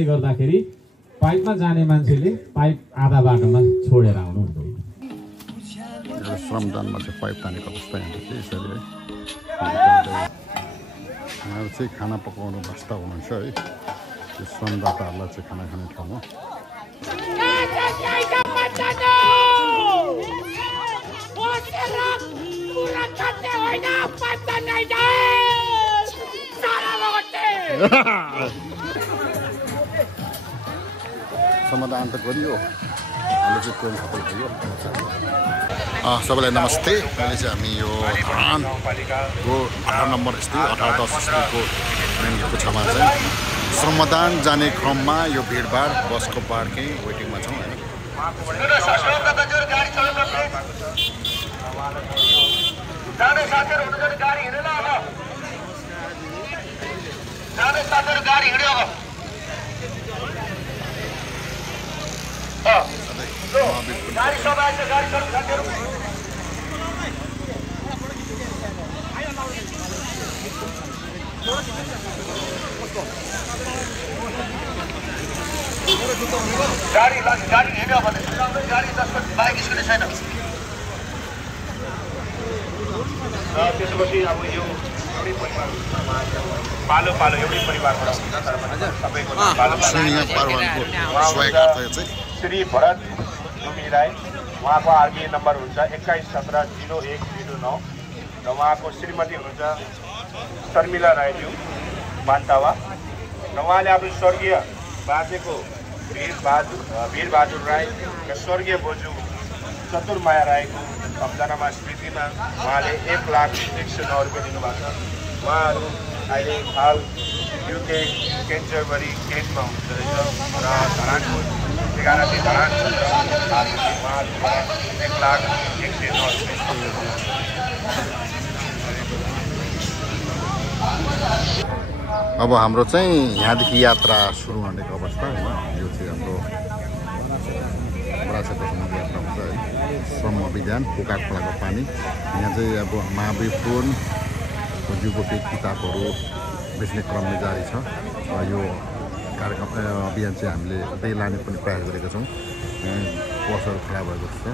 जाँदै गर्दाखेरि पाइपमा जाने मान्छेले पाइप आधा बाटोमा छोडेर आउनु हुँदैन। श्रमदानमा चाहिँ पाइप तानेको अवस्था यहाँ चाहिँ यसरी है। उहाँहरू चाहिँ खाना पकाउनु व्यस्त हुनुहुन्छ है। त्यो श्रमदाताहरूलाई चाहिँ खाना खाने ठाउँमा समाधान त गरियो। अहिले चाहिँ ट्रेन सफल भयो। सबैलाई नमस्ते। अहिले चाहिँ हामी यो धरानको 18 नम्बर स्थित 18-10 स्थितको मेन गेटको छेउमा चाहिँ श्रमदान जाने क्रममा यो भिडभाड बसको पार्किङ वेटिङमा छौँ होइन। गाडी हिँड्यो भने गाडी जसको बाइक स्कुटी छैन। त्यसपछि अब यो एउटै परिवार पालो पालो एउटै परिवारबाट सबैको श्री भरत लुम्बिनी राई। उहाँको आरबी नम्बर हुन्छ 21170109 र उहाँको श्रीमती हुनुहुन्छ शर्मिला राईज्यू बान्तावा र उहाँले आफ्नो स्वर्गीय बाजेको वीरबहादुर राई र स्वर्गीय बोजू चतुरमाया राईको सम्झनामा स्मृतिमा उहाँले 1,01,09 रुपियाँ दिनुभएको छ। उहाँहरू अहिले हाल युके केन्टरबरी केन्टमा हुनुहुन्छ रहेछ र धरानको 11 धरान छ। उहाँहरूबाट 1,01,09 रुपियाँ। अब हाम्रो चाहिँ यहाँदेखि यात्रा सुरु हुनेको अवस्था होइन। यो चाहिँ हाम्रो बडाचेपासम्म यात्रा हुन्छ है। श्रम अभियान पोका खोलाको पानी। यहाँ चाहिँ अब महावीर पुराणको जीवको केही किताबहरू बेच्ने क्रमले जारी छ। यो कार्यक्रम अभियान चाहिँ हामीले त्यही लाने पनि प्रयास गरेका छौँ। बसहरू खडा भएको छ।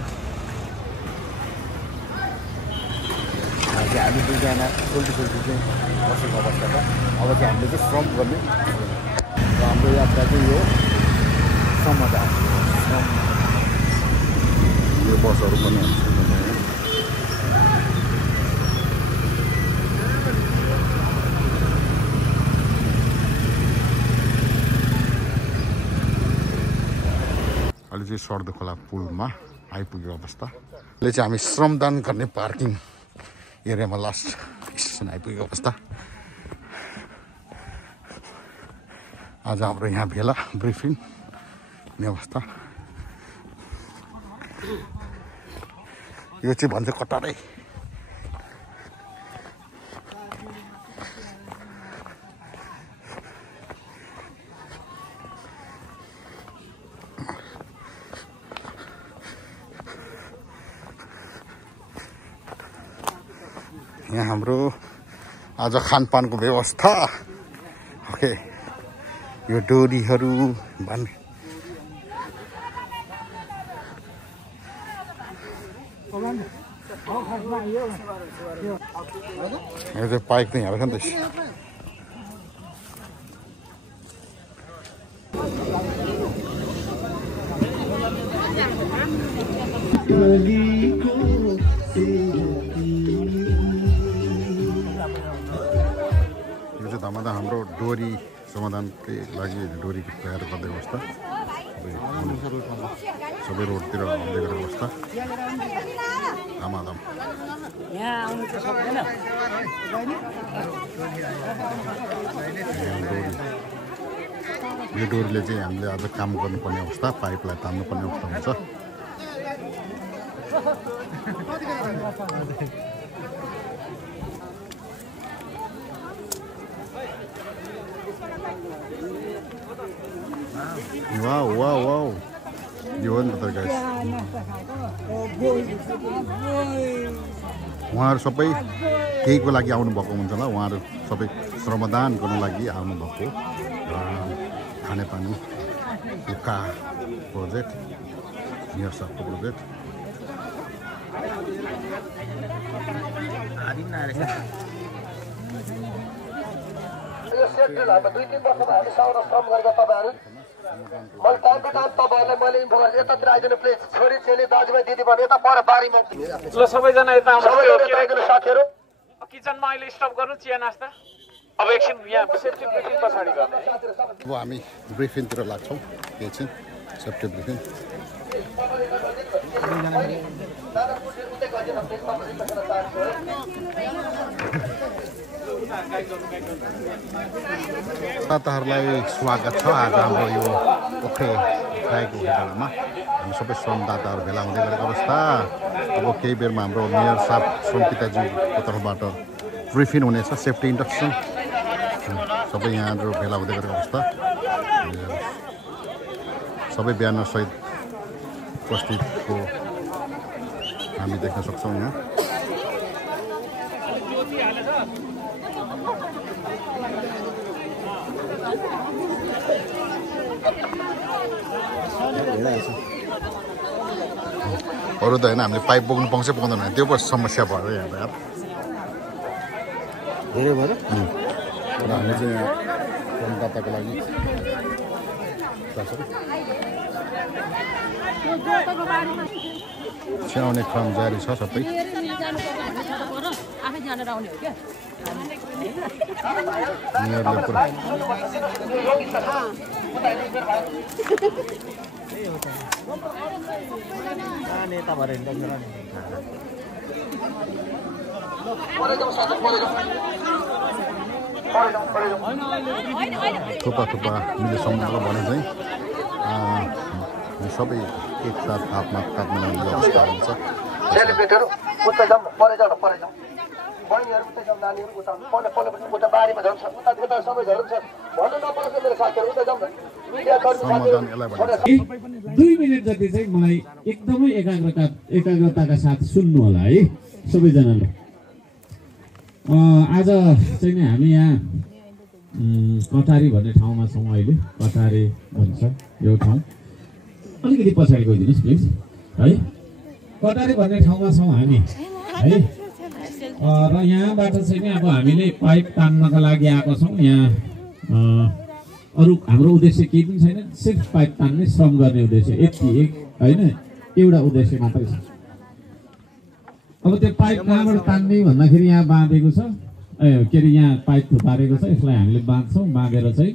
हामी दुईजना सोल्टी चाहिँ बसेको अवस्थामा अब चाहिँ हामीले चाहिँ श्रम गर्ने र हाम्रो यात्रा चाहिँ यो श्रमदान यो बसहरू पनि हुन्छ। अहिले चाहिँ सर्दो खोला पुलमा आइपुगेको अवस्था। अहिले चाहिँ हामी श्रमदान गर्ने पार्किङ एरियामा लास्ट स्टेसन आइपुगेको अवस्था। आज हाम्रो यहाँ भेला ब्रिफिङ हुने अवस्था। यो चाहिँ भन्छ कटारै यहाँ हाम्रो आज खानपानको व्यवस्था। ओके यो डोरीहरू भन्ने यो चाहिँ पाइप चाहिँ हाल्छ नि त। धमाधा हाम्रो डोरी समाधानकै लागि डोरीको तयार गर्ने अवस्था। सबै रोडतिर आउँदै गरेको अवस्था। धमाधम यो डोरीले चाहिँ हामीले आज काम गर्नुपर्ने अवस्था। पाइपलाई तान्नुपर्ने अवस्था हुन्छ। वाउ वाउ वाउ यो हो नि त गाइस। उहाँहरू सबै केहीको लागि आउनुभएको हुन्छ होला। उहाँहरू सबै श्रमदान गर्नु लागि आउनुभएको खानेपानी उका प्रोजेक्ट मेयर साहबको प्रोजेक्ट यो सेड्युल हाम्रो 2-3 वर्षमा हामी साउन श्रम गरेका तपाईँहरू मैले टाइमको टाइम तपाईँहरूलाई मैले इन्फो गरेँ यतातिर आइदिनु प्लिज छोरी चेली दाजुभाइ दिदीबहिनी यता पर बारीमा ल सबैजना यता आउनु साथीहरू किचनमा अहिले स्टप गर्नु चिया नास्ता अब एकछिन यहाँ सेफ्टी ब्रिफिङ पछाडि गर्ने अब हामी ब्रिफिङतिर लाग्छौँ एकछिन सेफ्टी ब्रिफिङ श्रोताहरूलाई स्वागत छ आज हाम्रो यो पोखरे राईको होटलमा हामी सबै श्रमदाताहरू भेला हुँदै गरेको अवस्था अब केही बेरमा हाम्रो मेयर साहब सोमपिताजीको तर्फबाट ब्रिफिङ हुनेछ सेफ्टी इन्डक्सन सबै यहाँहरू भेला हुँदै गरेको अवस्था सबै ब्यानरसहित उपस्थितको हामी देख्न सक्छौँ यहाँ अरू त होइन हामीले पाइप बोक्नु पाउँछ पाउँदैन त्यो पो समस्या भयो यहाँ त यार धेरै भयो र हामी चाहिँ यहाँ मतदाताको लागि स्याउने क्रम जारी छ सबै यिनीहरूले पुरा थुप्पा थुप्पा मिले सम्बन्ध भने चाहिँ सबै एकसाथ हातमा हात मिलाउने अवस्था हुन्छ सेलिब्रेटहरू उता जाउँ परे जाउँ बहिनीहरू उता जाउँ नानीहरू उता उता बारीमा झर्छ उता सबै झर्छ भन्नु नपर्छ मेरो साथीहरू उता जाउँ सम्बोधन यसलाई भनिन्छ 2 मिनेट जति चाहिँ मलाई एकदमै एकाग्रताका साथ सुन्नु होला है सबैजनाले आज चाहिँ नि हामी यहाँ कटारी भन्ने ठाउँमा छौँ अहिले कटारी भन्छ यो ठाउँ अलिकति पछाडि गइदिनुहोस् प्लिज है कटारी भन्ने ठाउँमा छौँ हामी है र यहाँबाट चाहिँ नि अब हामीले पाइप तान्नका लागि आएको छौँ यहाँ अरू हाम्रो उद्देश्य केही पनि छैन सिर्फ पाइप तान्ने श्रम गर्ने उद्देश्य यति एक होइन एउटा उद्देश्य मात्रै छ अब त्यो पाइप कहाँबाट तान्ने भन्दाखेरि यहाँ बाँधेको छ के अरे यहाँ पाइप थुपारेको छ यसलाई हामीले बाँध्छौँ बाँधेर चाहिँ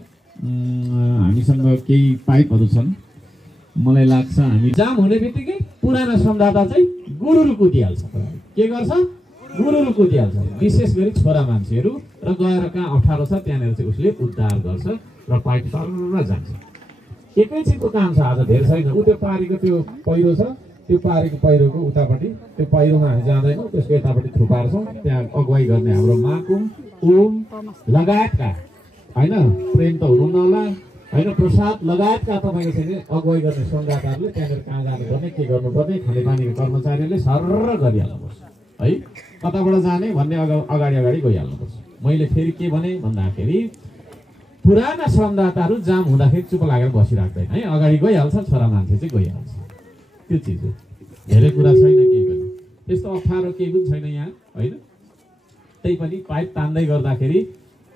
हामीसँग केही पाइपहरू छन् मलाई लाग्छ हामी जाम हुने बित्तिकै पुरानो श्रमदाता चाहिँ गुरुरु कुदिहाल्छ के गर्छ गुरुरु कुदिहाल्छ विशेष गरी छोरा मान्छेहरू र गएर कहाँ अप्ठ्यारो छ त्यहाँनिर चाहिँ उसले उद्धार गर्छ र पाइप सर्र जान्छ एकैछिनको काम छ आज धेरै छैन उ त्यो पारीको त्यो पहिरो छ त्यो पारीको पहिरोको उतापट्टि त्यो पहिरोमा हामी जाँदैनौँ त्यसको यतापट्टि थुपार्छौँ त्यहाँ अगुवाई गर्ने हाम्रो माकुम ओम लगायतका होइन प्रेम त हुनुहुन्न होला होइन प्रसाद लगायतका तपाईँको चाहिँ अगुवाई गर्ने श्रमदाताहरूले त्यहाँनिर कहाँ जानुपर्ने के गर्नुपर्ने खानेपानीको कर्मचारीहरूले सर्र गरिहाल्नुपर्छ है कताबाट जाने भन्ने अगाडि गइहाल्नुपर्छ मैले फेरि के भने भन्दाखेरि पुराना श्रमदाताहरू जाम हुँदाखेरि चुप लागेर बसिराख्दैन है अगाडि गइहाल्छ छोरा मान्छे चाहिँ गइहाल्छ त्यो चिज हो धेरै कुरा छैन केही पनि त्यस्तो अप्ठ्यारो केही पनि छैन यहाँ होइन त्यही पनि पाइप तान्दै गर्दाखेरि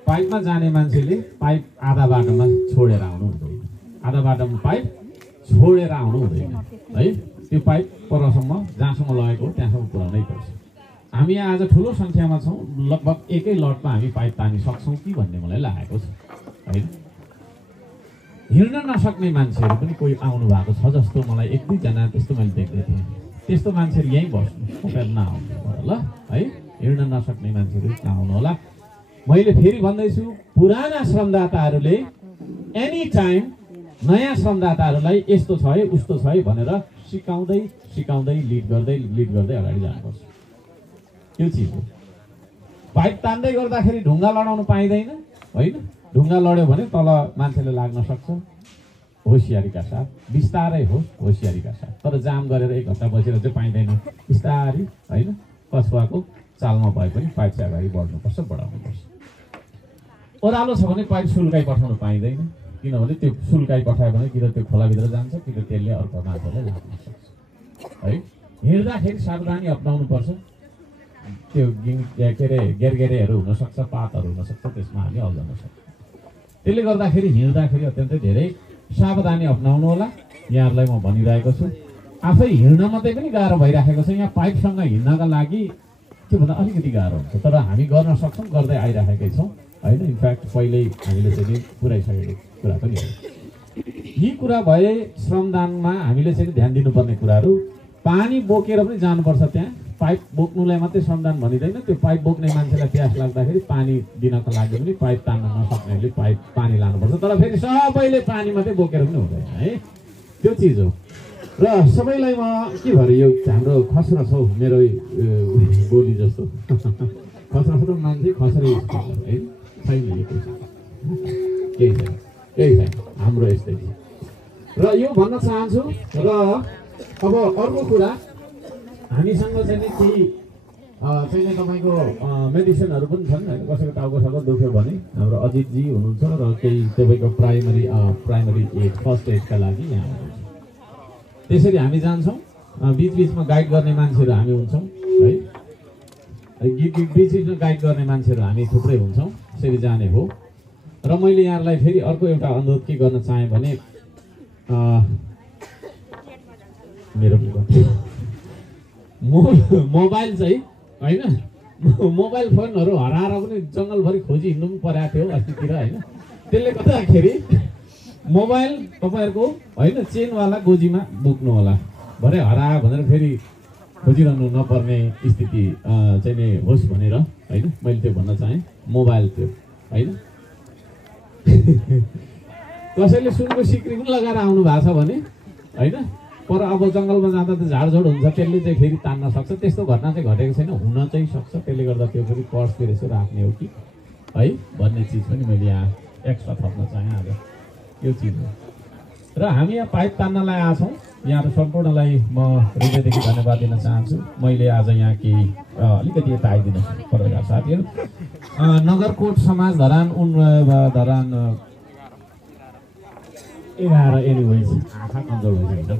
पाइपमा जाने मान्छेले पाइप आधा बाटोमा छोडेर आउनु हुँदैन आधा बाटोमा पाइप छोडेर आउनु हुँदैन है त्यो पाइप परसम्म जहाँसम्म लगेको त्यहाँसम्म पुर्याउनै पर्छ हामी यहाँ आज ठुलो सङ्ख्यामा छौँ लगभग एकै लटमा हामी पाइप तानि सक्छौँ कि भन्ने मलाई लागेको छ होइन हिँड्न नसक्ने मान्छेहरू पनि कोही आउनु भएको छ जस्तो मलाई 1-2 जना त्यस्तो मैले देख्दै थिएँ त्यस्तो मान्छेहरू यहीँ बस्नु तपाईँ नआउनु ल है हिँड्न नसक्ने मान्छेहरू नआउनु होला मैले फेरि भन्दैछु पुराना श्रमदाताहरूले एनी टाइम नयाँ श्रमदाताहरूलाई यस्तो छ है उस्तो छ है भनेर सिकाउँदै लिड गर्दै अगाडि जानुपर्छ त्यो चिज हो पाइप तान्दै गर्दाखेरि ढुङ्गा लडाउनु पाइँदैन होइन ढुङ्गा लड्यो भने तल मान्छेले लाग्न सक्छ होसियारीका साथ बिस्तारै होस् होसियारीका साथ तर जाम गरेर 1 घन्टा बसेर चाहिँ पाइँदैन बिस्तारै होइन कछुवाको चालमा भए पनि पाइप चाहिँ अगाडि बढ्नुपर्छ बढाउनुपर्छ ओह्रालो छ भने पाइप सुल्काइ पठाउनु पाइँदैन किनभने त्यो सुल्काइ पठायो भने कि त त्यो खोलाभित्र जान्छ कि त त्यसले अर्को मान्छेलाई लाग्न सक्छ है। हिँड्दाखेरि सावधानी अपनाउनुपर्छ। त्यो के अरे गेरगेरेहरू हुनसक्छ, पातहरू हुनसक्छ, त्यसमा हामी अल्झन सक्छौँ। त्यसले गर्दाखेरि हिँड्दाखेरि अत्यन्तै धेरै सावधानी अपनाउनु होला। यहाँहरूलाई म भनिरहेको छु, आफै हिँड्न मात्रै पनि गाह्रो भइराखेको छ। यहाँ पाइपसँग हिँड्नका लागि के भन्दा अलिकति गाह्रो हुन्छ, तर हामी गर्न सक्छौँ, गर्दै आइराखेकै छौँ होइन। इनफ्याक्ट पहिल्यै हामीले चाहिँ पुऱ्याइसकेको कुरा पनि हो। यी कुरा भए श्रमदानमा हामीले चाहिँ ध्यान दिनुपर्ने कुराहरू। पानी बोकेर पनि जानुपर्छ। त्यहाँ पाइप बोक्नुलाई मात्रै श्रमदान भनिँदैन, त्यो पाइप बोक्ने मान्छेलाई प्यास लाग्दाखेरि पानी दिनको लागि पनि पाइप तान्न नसक्नेहरूले पाइप पानी लानुपर्छ। तर फेरि सबैले पानी मात्रै बोकेर पनि हुँदैन है, त्यो चिज हो। र सबैलाई म के भरे यो हाम्रो खसरस हौ, मेरो बोली जस्तो खसरस मान्छे खसरै है, छैन यो केही छैन, हाम्रो यस्तै छ। र यो भन्न चाहन्छु। र अब अर्को कुरा, हामीसँग चाहिँ केही चाहिँ तपाईँको मेडिसिनहरू पनि छन् होइन। कसैको टाउको दुख्यो भने हाम्रो अजितजी हुनुहुन्छ र केही तपाईँको प्राइमरी एड, फर्स्ट एडका लागि यहाँ हुनुहुन्छ। त्यसरी हामी जान्छौँ, बिचबिचमा गाइड गर्ने मान्छेहरू हामी हुन्छौँ है। बिचबिचमा गाइड गर्ने मान्छेहरू हामी थुप्रै हुन्छौँ, त्यसरी जाने हो। र मैले यहाँहरूलाई फेरि अर्को एउटा अनुरोध के गर्न चाहेँ भने मेरो मोबाइल चाहिँ होइन, मोबाइल फोनहरू हराएर पनि जङ्गलभरि खोजी हिँड्नु पनि परेको थियो अस्तितिर होइन। त्यसले गर्दाखेरि मोबाइल तपाईँहरूको होइन चेनवाला गोजीमा बोक्नु होला, भरे हरायो भनेर फेरि खोजिरहनु नपर्ने स्थिति चाहिँ नै होस् भनेर होइन मैले त्यो भन्न चाहेँ। मोबाइल त्यो होइन कसैले सुनको सिक्री पनि लगाएर आउनु भएको छ भने होइन, पर अब जङ्गलमा जाँदा त झाडझोड हुन्छ, त्यसले चाहिँ फेरि तान्न सक्छ। त्यस्तो घटना चाहिँ घटेको छैन, हुन चाहिँ सक्छ। त्यसले गर्दा त्यो पनि पर्सतिर यसो राख्ने हो कि है भन्ने चिज पनि मैले यहाँ एक्स्ट्रा थप्न चाहेँ आज, त्यो चिज हो। र हामी यहाँ पाइप तान्नलाई आएछौँ। यहाँ सम्पूर्णलाई म हृदयदेखि धन्यवाद दिन चाहन्छु। मैले आज यहाँ केही अलिकति यता आइदिनु परेका साथीहरू, नगरकोट समाज धरान धरान 11 एनिवेज आँखा कमजोर भइसकेको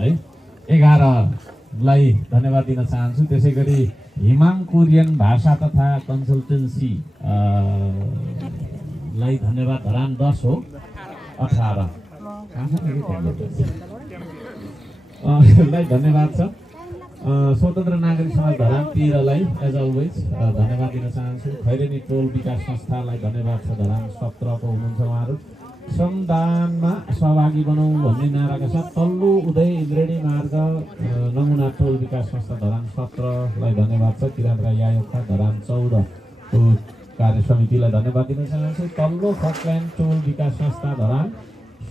है, 11लाई धन्यवाद दिन चाहन्छु। त्यसै गरी हिमाङ कोरियन भाषा तथा कन्सल्टेन्सी लाई धन्यवाद। धरान 10 हो, 18 लाई धन्यवाद छ। स्वतन्त्र नागरिक समाज धरान 13लाई एज अलवेज धन्यवाद दिन चाहन्छु। खैरेनी टोल विकास संस्थालाई धन्यवाद छ, धरान 17 को हुनुहुन्छ उहाँहरू। श्रमदानमा सहभागी बनाऊ भन्ने नाराका साथ तल्लो उदय इन्द्रेणी मार्ग नमुना टोल विकास संस्था धरान 17लाई धन्यवाद छ। किराँत राई यायोखा धरान 14 को कार्य समितिलाई धन्यवाद दिन चाहन्छु। तल्लो फकल्यान्ड टोल विकास संस्था धरान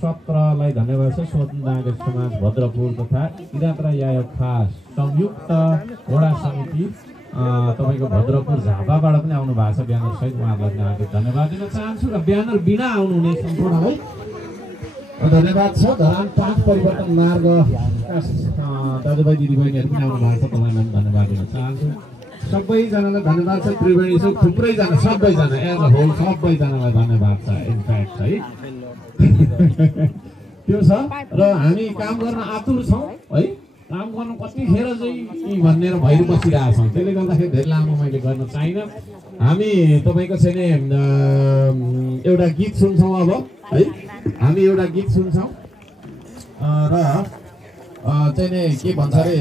17लाई धन्यवाद छ। स्वतन्त्र नागरिक समाज भद्रपुर तथा किराँत राई यायोखा संयुक्त वडा समिति तपाईँको भद्रपुर झापाबाट पनि आउनु भएको छ ब्यानर सहित, उहाँहरूलाई हार्दिक धन्यवाद दिन चाहन्छु। र ब्यानर बिना आउनुहुने सम्पूर्णलाई धन्यवाद छ। धरान 5 परिवर्तन मार्ग दाजुभाइ दिदीबहिनीहरू पनि आउनु भएको छ, तपाईँलाई पनि धन्यवाद दिन चाहन्छु। सबैजनालाई धन्यवाद छ। त्रिवेणी छ थुप्रैजना, सबैजना एज अ होल सबैजनालाई धन्यवाद छ इनफ्याक्ट है। त्यो छ। र हामी काम गर्न आतुर छौँ है, काम गर्नु कतिखेर चाहिँ भनेर भइरु बसिरहेको छौँ। त्यसले गर्दाखेरि धेरै लामो मैले गर्न चाहिनँ। हामी तपाईँको चाहिँ एउटा गीत सुन्छौँ अब है, हामी एउटा गीत सुन्छौँ र चाहिँ के भन्छ अरे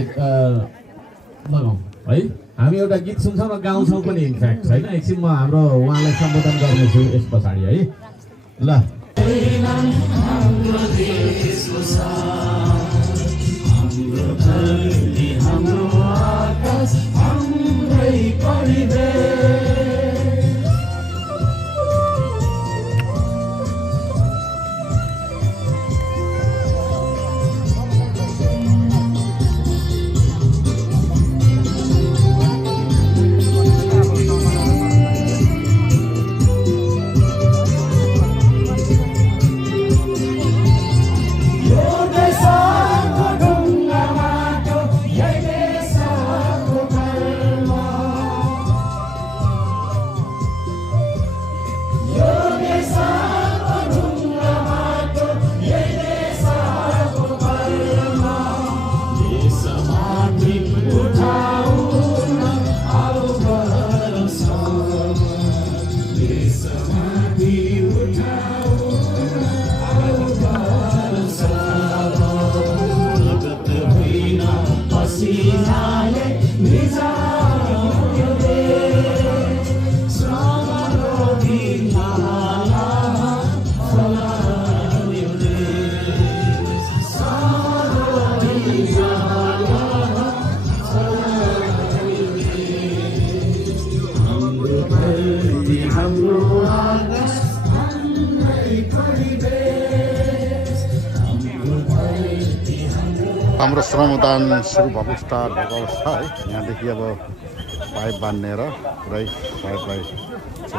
लगाउँ है। हामी एउटा गीत सुन्छौँ र गाउँछौँ पनि इनफ्याक्ट होइन। एकछिन म हाम्रो उहाँलाई सम्बोधन गर्नेछु यस पछाडि है। ल हाम्रो आकाश हाम्रै परिवेश यो देश हाम्रो श्रमदान सुरु भएको स्टार्ट भएको अवस्था है। यहाँदेखि अब पाइप बाँधेर पुरै पाइपलाई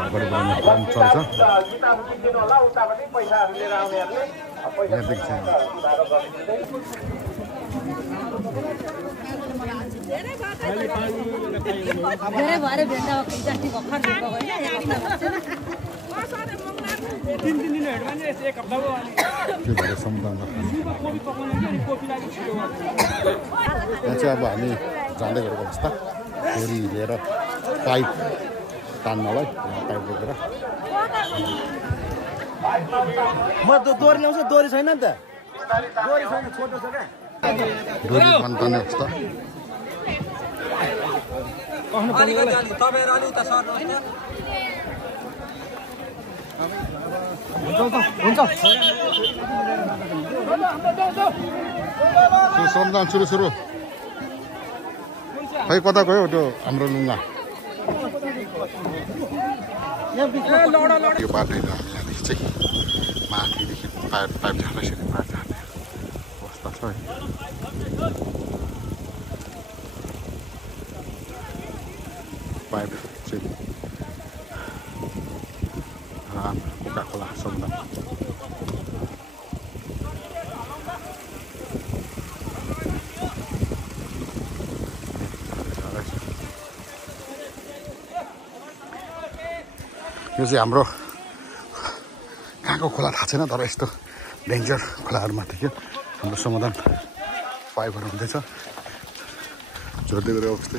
अगाडि बढाउने काम चल्छ। यहाँदेखि चाहिँ त्यो भएर समुदायमा यहाँ चाहिँ अब हामी जाँदै गरेको अवस्था डोरी लिएर पाइप तान्नलाई पाइप बोकेर म दोरी ल्याउँछु दोरी छैन नि त दोरी छैन छोटो छ क्या डोरी तान्ने अवस्था समुदान सुरु सुरु खै कता गयो त्यो हाम्रो लुङ्गा यो बाटो हामी यहाँदेखि चाहिँ माथिदेखि पाइप झार्दैछौँ पाइप झार्ने अवस्था छ है। पाइप चाहिँ कोका कोला समुदान यो चाहिँ हाम्रो कहाँको खोला थाहा छैन तर यस्तो डेन्जर खोलाहरूमा थियो हाम्रो समाधान पाइपहरू हुँदैछ जोड्दै गरेको अवस्था।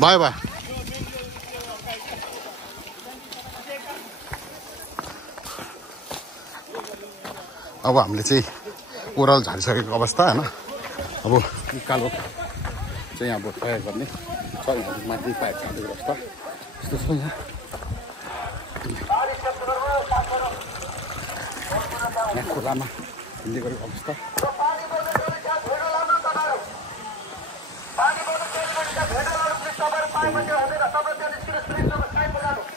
बाई बाई अब हामीले चाहिँ ओह्रालो झारिसकेको अवस्था होइन। अब कालो चाहिँ अब तयार गर्ने छ यहाँ माथि पाइप झार्नेको अवस्था यस्तो छ। यहाँ खोलामा हिँड्दै गरेको अवस्था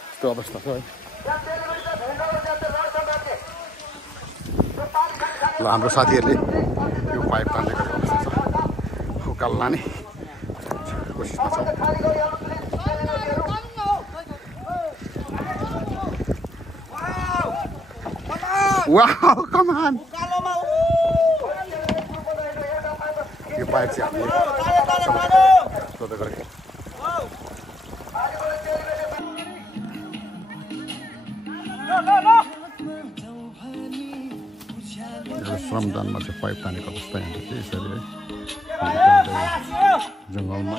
यस्तो अवस्था छ है। ल हाम्रो साथीहरूले यो पाइप तान्दै गरेको अवस्था छ। उकालो लाने कोसिसमा छ। वाउ कम अन यो पाइप चाहिँ हामीले सोध्दै गरेको श्रमदानमा चाहिँ पाइप तानेको अवस्था यहाँदेखि यसरी है जङ्गलमा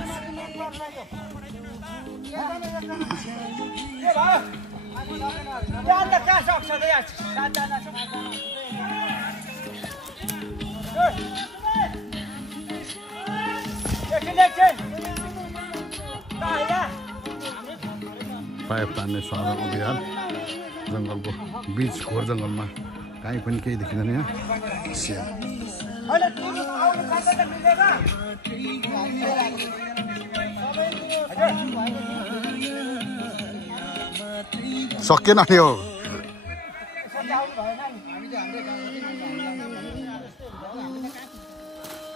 पाइप तान्ने साधन अभियान जङ्गलको बिच घोर जङ्गलमा कहीँ पनि केही देखिँदैन यहाँ सकिएन नि हो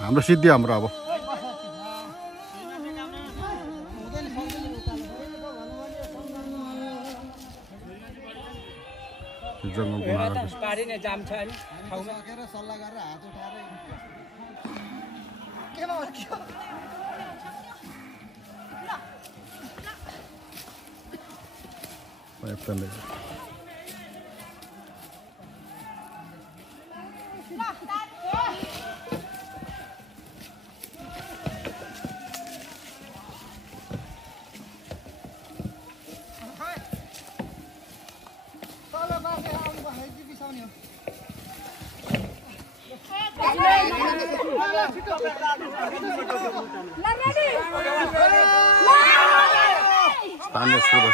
हाम्रो सिद्धि हाम्रो अब जङ्गल पारिने जाम छ नि ठाउँमा सल्लाह गरेर हात उठाएर पाइप तान्दै स्थानीय सुरु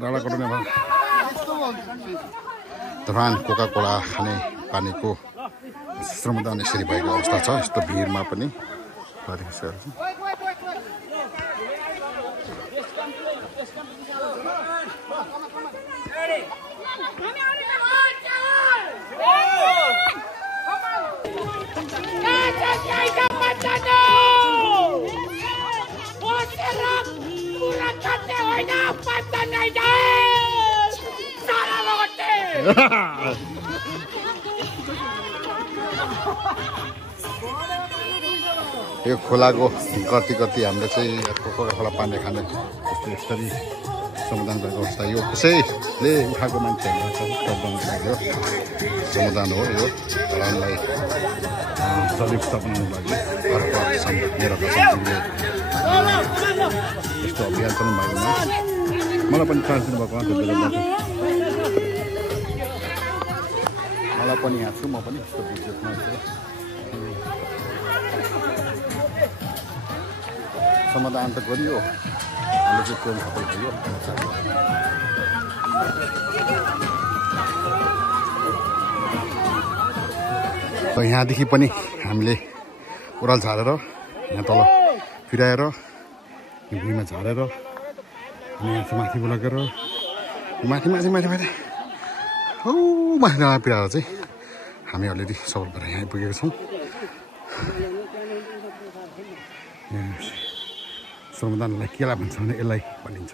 डाँडा कटाउने भयो धरान कोका कोला खाने पानीको श्रमदान यसरी भएको अवस्था छ यस्तो भिडमा पनि यो खोलाको कति कति हामीले चाहिँ कोका कोला पानी खाने जस्तो यसरी समाधान गरेको अवस्था यो कसैले उठाएको मान्छेहरूलाई चाहिँ लाग्यो समाधान हो यो धरानलाई जलयुक्त बनाउनु लागि अर्को मेरो कसैले यस्तो अभियान चलाउनु भएकोमा मलाई पनि चान्स दिनुभएको मलाई पनि यहाँ छु म पनि यस्तो बिजनेसमा छु समाधान त गरियो हाम्रो चाहिँ ट्रेन सफल भयो यहाँदेखि पनि हामीले ओह्राल झारेर यहाँ तल फिराएर भुइँमा झारेर अनि यहाँ चाहिँ माथि लगेर माथि माथि माथि माथि हौ माथि डाँडा पिराएर चाहिँ हामी अलरेडी सफल भएर यहाँ आइपुगेको छौँ श्रमदानलाई केलाई भन्छ भने यसलाई भनिन्छ